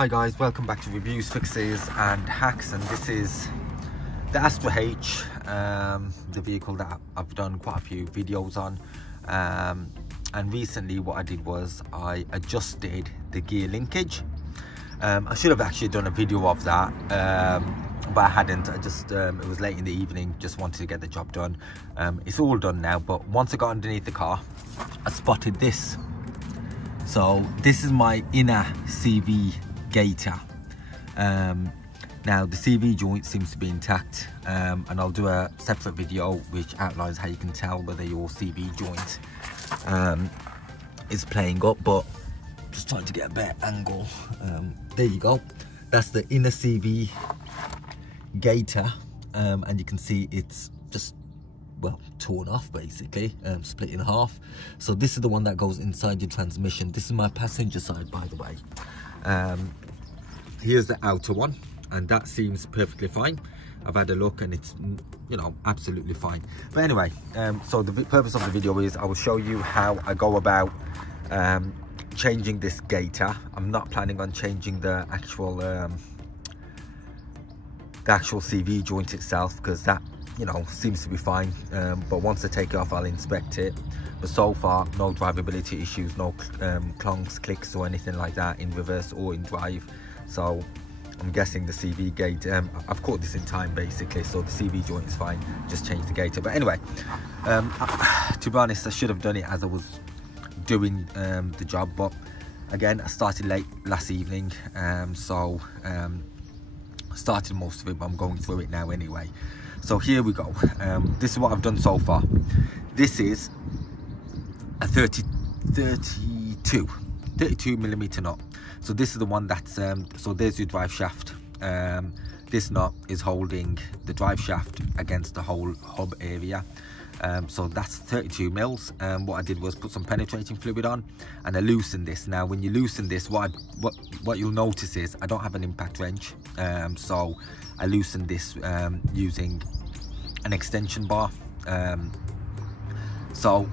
Hi guys, welcome back to Reviews, Fixes and Hacks, and this is the Astra H, the vehicle that I've done quite a few videos on, and recently what I did was I adjusted the gear linkage. I should have actually done a video of that, but I hadn't. It was late in the evening, just wanted to get the job done. It's all done now, but once I got underneath the car, I spotted this. So this is my inner CV gaitor. Now the CV joint seems to be intact, and I'll do a separate video which outlines how you can tell whether your CV joint is playing up, but just trying to get a better angle. There you go, that's the inner CV gaitor, and you can see it's just, well, torn off basically, split in half. So this is the one that goes inside your transmission. This is my passenger side, by the way. Here's the outer one, and that seems perfectly fine. I've had a look and it's, you know, absolutely fine. But anyway, so the purpose of the video is I will show you how I go about changing this gaitor. I'm not planning on changing the actual CV joint itself, because that, you know, seems to be fine, but once I take it off I'll inspect it. But so far no drivability issues, no clonks, clicks or anything like that in reverse or in drive. So I'm guessing the CV gate, I've caught this in time basically, so the CV joint is fine, just change the gaitor. But anyway, to be honest, I should have done it as I was doing the job, but again I started late last evening, so started most of it, but I'm going through it now anyway. So here we go. This is what I've done so far. This is a 32 millimeter nut. So this is the one that's so there's your drive shaft. This nut is holding the drive shaft against the whole hub area. So that's 32 mils. What I did was put some penetrating fluid on and I loosened this. Now when you loosen this, what you'll notice is I don't have an impact wrench, so I loosened this using an extension bar. So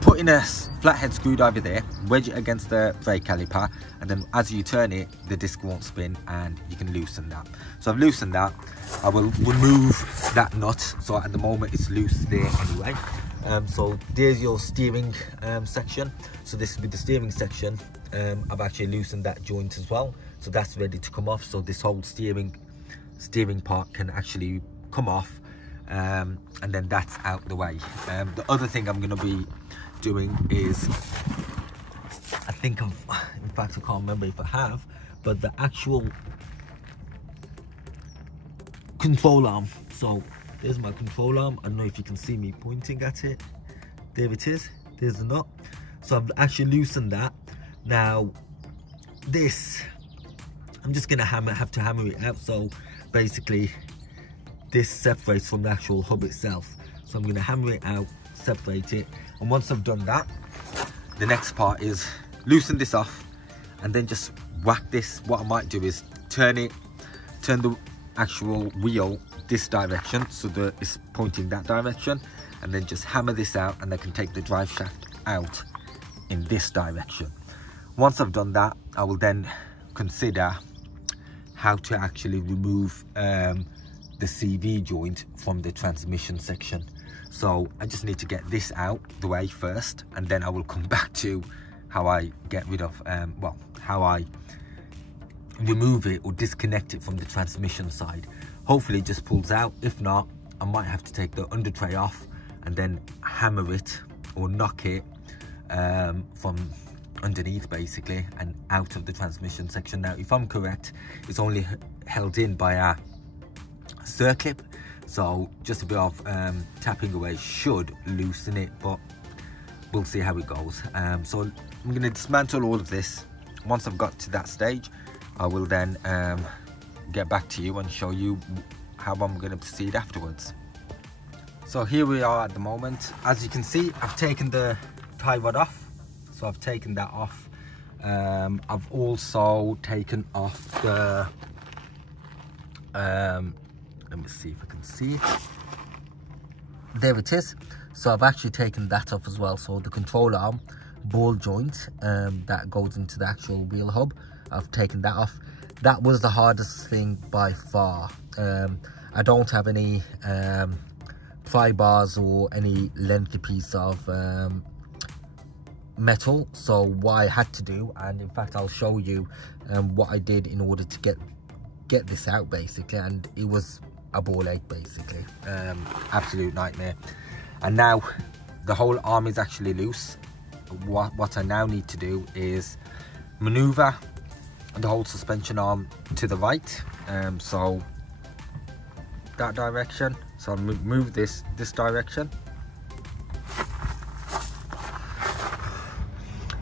put in a flathead screwdriver there, wedge it against the brake caliper, and then as you turn it the disc won't spin and you can loosen that. So I've loosened that. I will remove that nut, so at the moment it's loose there anyway. So there's your steering section. So this will be the steering section. I've actually loosened that joint as well, so that's ready to come off. So this whole steering part can actually come off, and then that's out the way. The other thing I'm going to be doing is, I think in fact I can't remember if I have, but the actual control arm. So there's my control arm. I don't know if you can see me pointing at it. There it is, there's the nut. So I've actually loosened that. Now this, I'm just gonna have to hammer it out. So basically this separates from the actual hub itself, so I'm gonna hammer it out, separate it, and once I've done that, the next part is loosen this off and then just whack this. What I might do is turn the actual wheel this direction so that it's pointing that direction, and then just hammer this out, and I can take the drive shaft out in this direction. Once I've done that, I will then consider how to actually remove the CV joint from the transmission section. So I just need to get this out the way first, and then I will come back to how I get rid of well, how I remove it or disconnect it from the transmission side. Hopefully it just pulls out. If not, I might have to take the under tray off and then hammer it or knock it from underneath basically and out of the transmission section. Now if I'm correct, it's only held in by a circlip, so just a bit of tapping away should loosen it, but we'll see how it goes. So I'm going to dismantle all of this. Once I've got to that stage, I will then get back to you and show you how I'm going to proceed afterwards. So here we are at the moment. As you can see, I've taken the tie rod off, so I've taken that off. I've also taken off the let me see if I can see it. There it is. So I've actually taken that off as well. So the control arm ball joint that goes into the actual wheel hub, I've taken that off. That was the hardest thing by far. I don't have any pry bars or any lengthy piece of metal, so what I had to do, and in fact I'll show you what I did in order to get this out basically, and it was a ball ache basically. Absolute nightmare. And now the whole arm is actually loose. What I now need to do is maneuver the whole suspension arm to the right, so that direction. So I'll move this direction.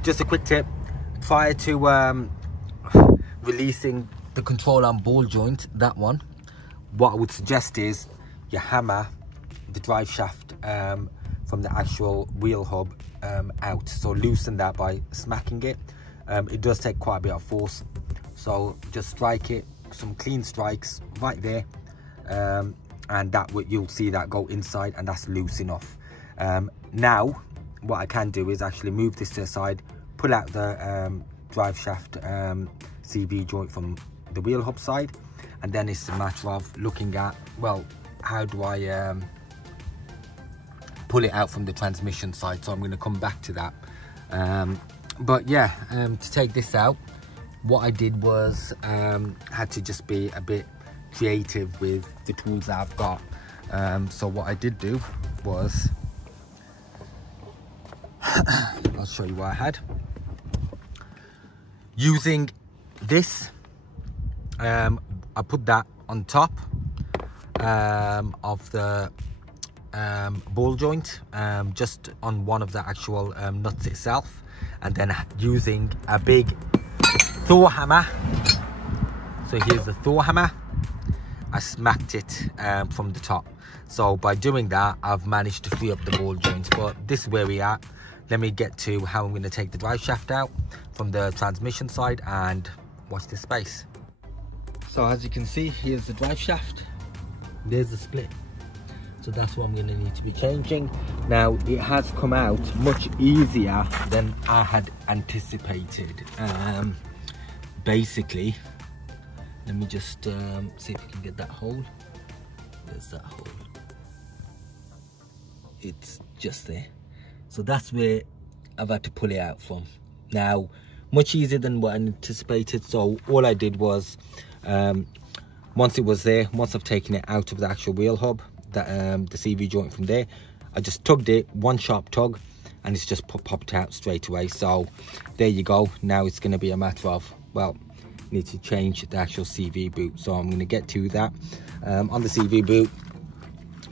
Just a quick tip, prior to releasing the control arm ball joint, that one, what I would suggest is you hammer the drive shaft from the actual wheel hub out. So loosen that by smacking it. It does take quite a bit of force, so just strike it, some clean strikes right there, and that you'll see that go inside, and that's loose enough. Now what I can do is actually move this to the side, pull out the drive shaft CV joint from the wheel hub side, and then it's a matter of looking at, well, how do I pull it out from the transmission side. So I'm going to come back to that. But yeah, to take this out, what I did was had to just be a bit creative with the tools that I've got. So what I did do was, I'll show you what I had. Using this, I put that on top of the ball joint, just on one of the actual nuts itself, and then using a big Thor hammer. So here's the Thor hammer. I smacked it from the top. So by doing that, I've managed to free up the ball joints. But this is where we are. Let me get to how I'm going to take the drive shaft out from the transmission side and watch this space. So as you can see, here's the drive shaft. There's the split. So that's what I'm going to need to be changing. Now it has come out much easier than I had anticipated. Basically, let me just see if we can get that hole. There's that hole. It's just there. So that's where I've had to pull it out from. Now, much easier than what I anticipated. So all I did was, once it was there, once I've taken it out of the actual wheel hub, that the CV joint from there, I just tugged it, one sharp tug, and it's just popped out straight away. So there you go. Now it's going to be a matter of, well, need to change the actual CV boot. So I'm going to get to that. On the CV boot,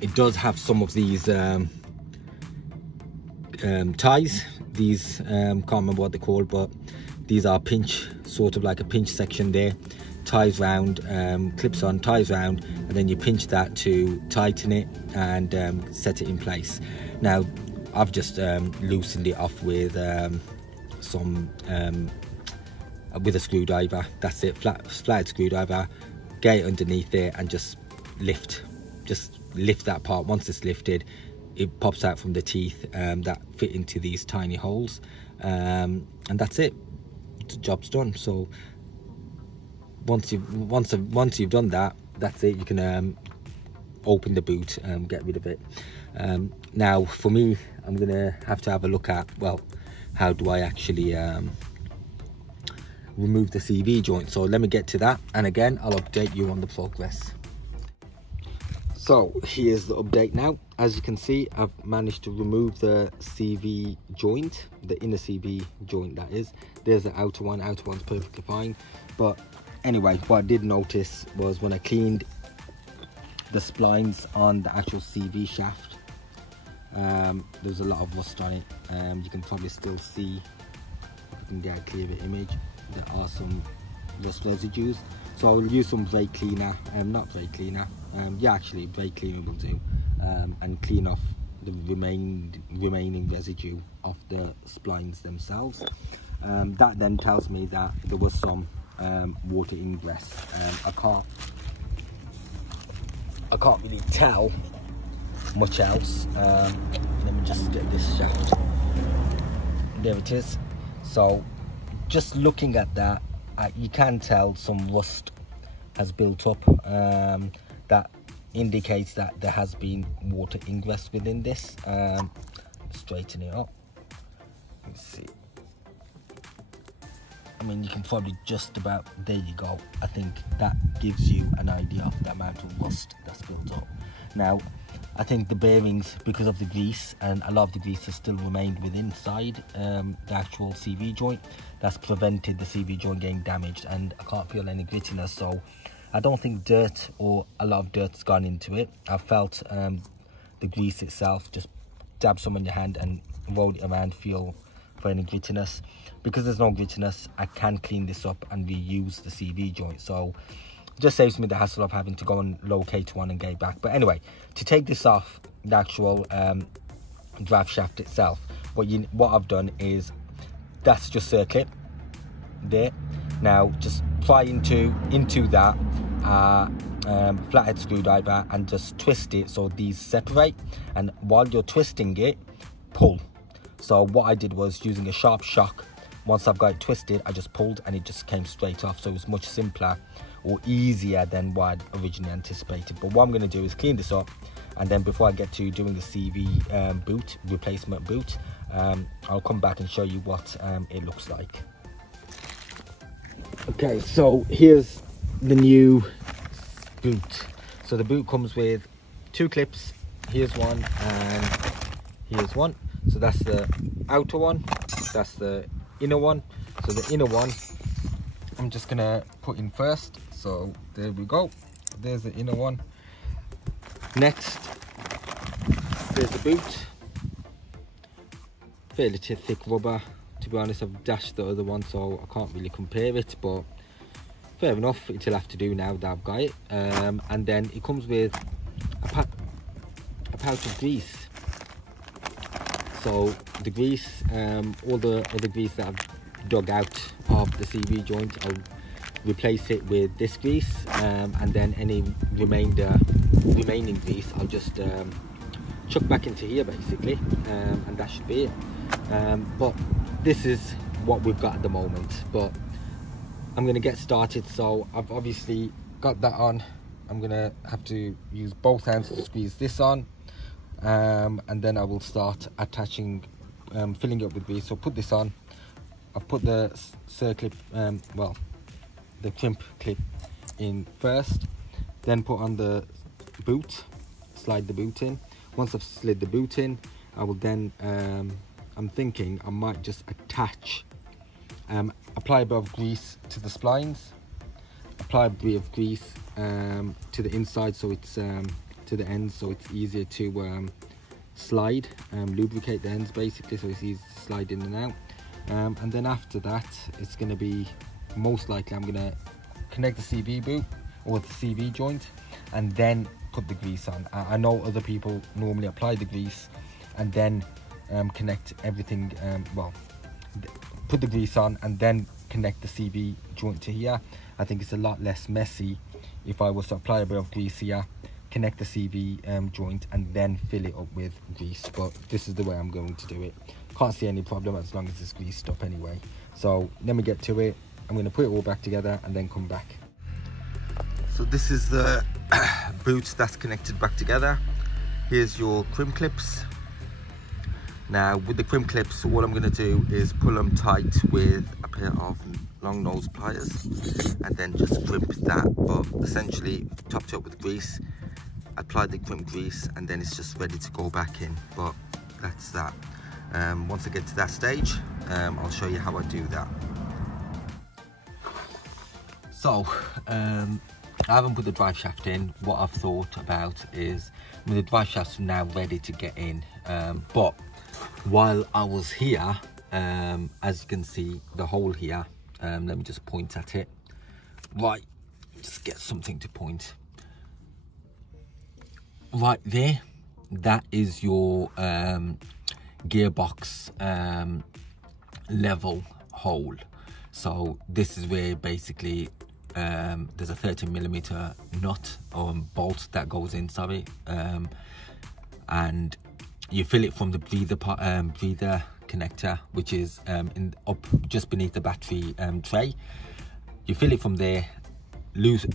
it does have some of these ties. These can't remember what they're called, but these are pinch, sort of like a pinch section there. Ties round, clips on, ties round, and then you pinch that to tighten it and set it in place. Now I've just loosened it off with with a screwdriver. That's it, flat screwdriver, get it underneath there and just lift that part. Once it's lifted, it pops out from the teeth that fit into these tiny holes, and that's it. The job's done. So once you've done that, that's it. You can open the boot and get rid of it. Now for me, I'm gonna have to have a look at, well, how do I actually remove the CV joint. So let me get to that, and again I'll update you on the progress. So here's the update now. As you can see, I've managed to remove the CV joint, the inner CV joint that is. There's the outer one. Outer one's perfectly fine. But anyway, what I did notice was when I cleaned the splines on the actual CV shaft, there's a lot of rust on it. You can probably still see, if you can get a clearer image, there are some rust residues. So I'll use some brake cleaner, not brake cleaner, yeah, actually brake cleaner will do, and clean off the remaining residue of the splines themselves. That then tells me that there was some water ingress. I can't really tell much else. Let me just get this shaft. There it is. So just looking at that, you can tell some rust has built up. That indicates that there has been water ingress within this. Straighten it up. Let's see. I mean, you can probably just about, there you go. I think that gives you an idea of the amount of rust that's built up. Now, I think the bearings, because of the grease, and a lot of the grease has still remained within inside the actual CV joint, that's prevented the CV joint getting damaged, and I can't feel any grittiness. So I don't think dirt or a lot of dirt's gone into it. I felt the grease itself. Just dab some on your hand and roll it around, feel for any grittiness. Because there's no grittiness, I can clean this up and reuse the CV joint. So it just saves me the hassle of having to go and locate one and get it back. But anyway, to take this off the actual draft shaft itself, what I've done is, that's just circlip there. Now just pry into that flathead screwdriver and just twist it so these separate, and while you're twisting it, pull. So what I did was, using a sharp shock, once I've got it twisted, I just pulled and it just came straight off. So it was much simpler or easier than what I'd originally anticipated. But what I'm going to do is clean this up, and then before I get to doing the CV boot, replacement boot, I'll come back and show you what it looks like. Okay, so here's the new boot. So the boot comes with 2 clips. Here's one and here's one. So that's the outer one, that's the inner one. So the inner one I'm just gonna put in first. So there we go, there's the inner one. Next, there's the boot. Fairly thick rubber. To be honest, I've dashed the other one, so I can't really compare it, but fair enough, it'll have to do now that I've got it. And then it comes with a pouch of grease. So the grease, all the other grease that I've dug out of the CV joint, I'll replace it with this grease, and then any remaining grease I'll just chuck back into here basically, and that should be it. But this is what we've got at the moment, but I'm gonna get started. So I've obviously got that on. I'm gonna have to use both hands to squeeze this on, and then I will start attaching, filling it up with grease. So put this on. I've put the circlip, well, the crimp clip in first, then put on the boot, slide the boot in. Once I've slid the boot in, I will then, I'm thinking I might just attach, apply a bit of grease to the splines, apply a bit of grease to the inside, so it's to the ends, so it's easier to slide, lubricate the ends basically, so it's easy to slide in and out. And then after that, it's going to be, most likely I'm going to connect the CV boot or the CV joint and then put the grease on. I know other people normally apply the grease and then connect everything, well, put the grease on and then connect the CV joint to here. I think it's a lot less messy if I was to apply a bit of grease here, connect the CV joint and then fill it up with grease. But this is the way I'm going to do it. Can't see any problem as long as it's greased up anyway. So let me get to it. I'm going to put it all back together and then come back. So this is the boot that's connected back together. Here's your crimp clips. Now with the crimp clips, all I'm going to do is pull them tight with a pair of long nose pliers and then just crimp that. But essentially topped it up with grease, apply the crimp grease, and then it's just ready to go back in. But that's that. Once I get to that stage, I'll show you how I do that. So I haven't put the drive shaft in. What I've thought about is, I mean, the drive shaft's now ready to get in, but while I was here, as you can see the hole here, let me just point at it. Right, just get something to point. Right there, that is your gearbox level hole. So this is where basically there's a 13mm nut or bolt that goes in, sorry, and you fill it from the breather connector, which is up just beneath the battery tray. you fill it from there,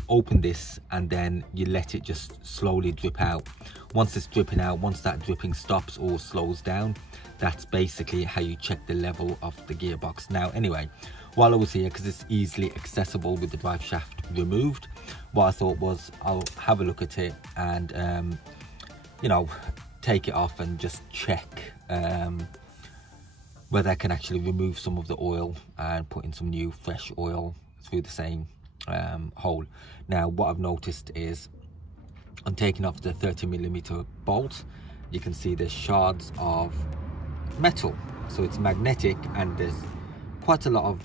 open this, and then you let it just slowly drip out. Once it's dripping out, once that dripping stops or slows down, that's basically how you check the level of the gearbox. Now anyway, while I was here, because it's easily accessible with the drive shaft removed, what I thought was I'll have a look at it and you know, take it off and just check whether I can actually remove some of the oil and put in some new fresh oil through the same hole. Now what I've noticed is on taking off the 30mm bolt, you can see there's shards of metal, so it's magnetic, and there's quite a lot of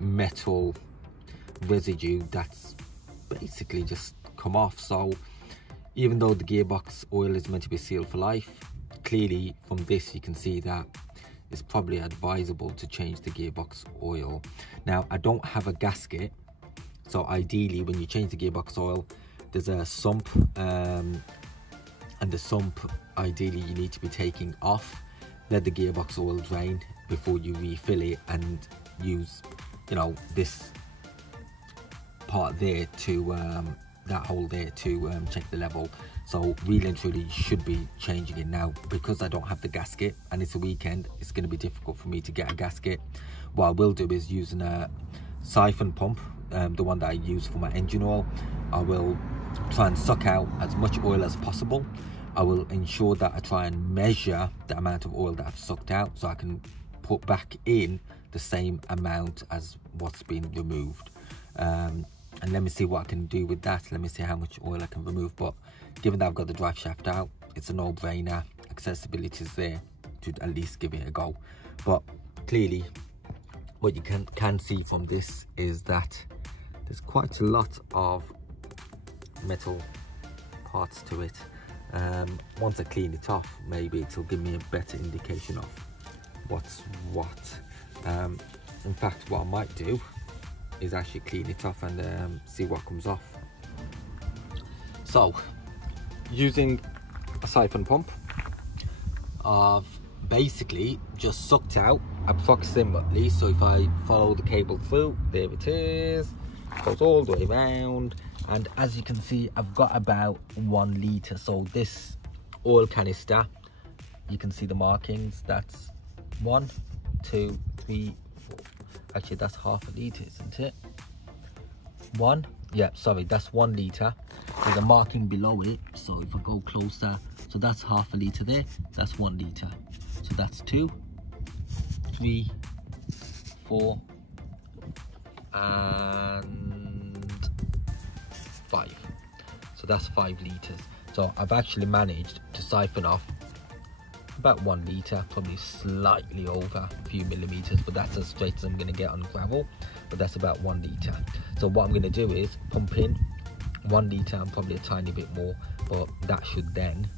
metal residue that's basically just come off. So even though the gearbox oil is meant to be sealed for life, clearly from this you can see that it's probably advisable to change the gearbox oil. Now I don't have a gasket, so ideally when you change the gearbox oil, there's a sump, and the sump ideally you need to be taking off. Let the gearbox oil drain before you refill it, and use, you know, this part there to that hole there to check the level. So really and truly you should be changing it now. Because I don't have the gasket and it's a weekend, it's going to be difficult for me to get a gasket. What I will do is using a siphon pump, the one that I use for my engine oil. I will try and suck out as much oil as possible. I will ensure that I try and measure the amount of oil that I've sucked out, so I can put back in the same amount as what's been removed. And let me see what I can do with that. Let me see how much oil I can remove. But given that I've got the drive shaft out, it's a no-brainer. Accessibility is there to at least give it a go. But clearly what you can see from this is that there's quite a lot of metal parts to it. Once I clean it off, maybe it'll give me a better indication of what's what. In fact, what I might do is actually clean it off and see what comes off. So using a siphon pump, I've basically just sucked out approximately, so if I follow the cable through, there it is, goes all the way around, and as you can see I've got about 1 litre. So this oil canister, you can see the markings, that's 1, 2, 3, 4, actually that's half a litre, isn't it? 1, yeah, sorry, that's 1 litre. There's a marking below it, so if I go closer, so that's half a litre there, that's 1 litre. So that's 2, 3, 4, and 5. So that's 5 litres. So I've actually managed to siphon off about 1 litre, probably slightly over a few millimeters, but that's as straight as I'm going to get on gravel. But that's about 1 litre. So what I'm going to do is pump in 1 litre and probably a tiny bit more, but that should then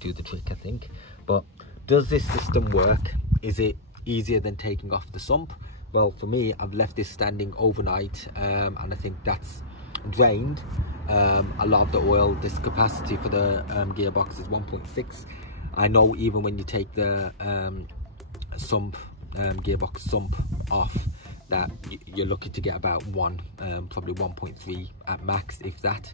do the trick, I think. But does this system work? Is it easier than taking off the sump? Well, for me, I've left this standing overnight, and I think that's drained a lot of the oil. This capacity for the gearbox is 1.6. I know even when you take the sump, gearbox sump off, that you're looking to get about 1, probably 1.3 at max, if that.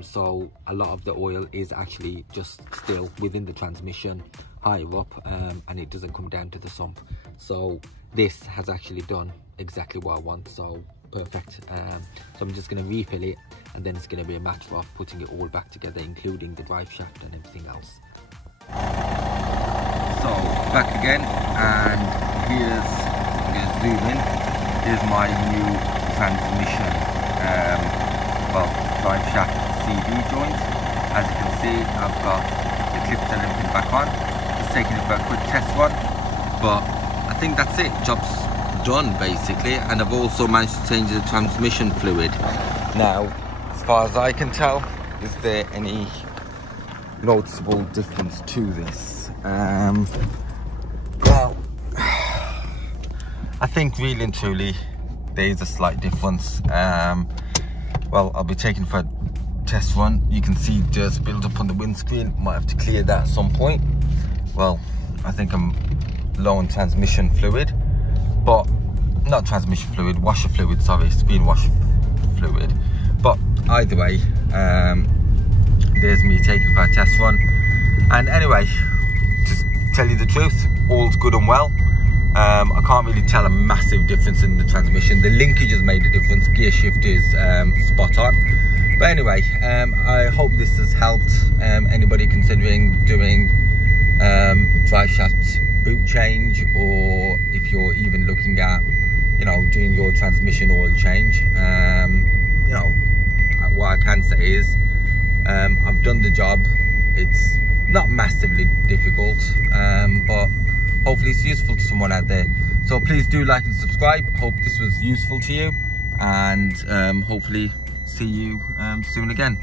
So a lot of the oil is actually just still within the transmission, higher up, and it doesn't come down to the sump. So this has actually done exactly what I want, so perfect. So I'm just going to refill it, and then it's going to be a matter of putting it all back together, including the drive shaft and everything else. So back again, and here's zoom in. Here's my new transmission, well, drive shaft CD joint. As you can see, I've got the clips and everything back on. Just taking it for a quick test run, but I think that's it. Job's done basically, and I've also managed to change the transmission fluid. Now, as far as I can tell, is there any noticeable difference to this? Well, I think really and truly there is a slight difference. Well, I'll be taking for a test run. You can see dust build up on the windscreen. Might have to clear that at some point. Well, I think I'm low on transmission fluid, but not transmission fluid, washer fluid, sorry, screen washer fluid. But either way, there's me taking for a test run. And anyway, just tell you the truth, all's good and well. I can't really tell a massive difference in the transmission. The linkage has made a difference. Gear shift is spot on. But anyway, I hope this has helped anybody considering doing drive shaft boot change, or if you're even looking at, you know, doing your transmission oil change. You know, what I can say is I've done the job. It's not massively difficult, but hopefully it's useful to someone out there. So please do like and subscribe. Hope this was useful to you, and hopefully see you soon again.